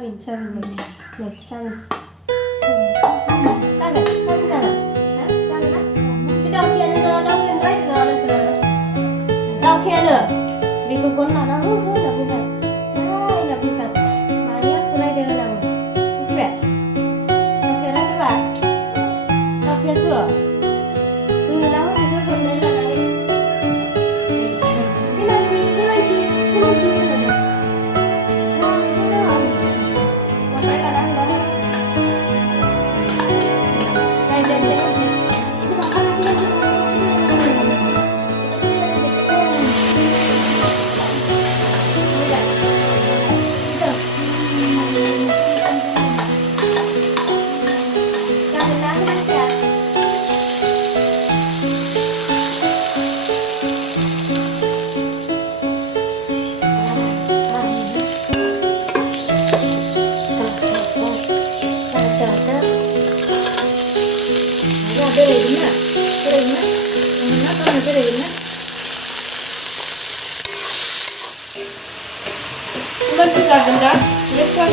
Sabin. Jangan. Hả? Jangan á. Cái đầu kia nữa, đầu kia đấy nữa là đầu kia nữa. Vì cô con là nó hư là như vậy. Đây là như vậy. Mà nhớ cái này đưa là chị bé. Đầu kia đấy các bạn. Đầu kia sửa. Từ đó thì cái con đấy là cái này chi là được. Một cái là đang đó. Đây đây đây chị. Xin vào con xin. Let's go,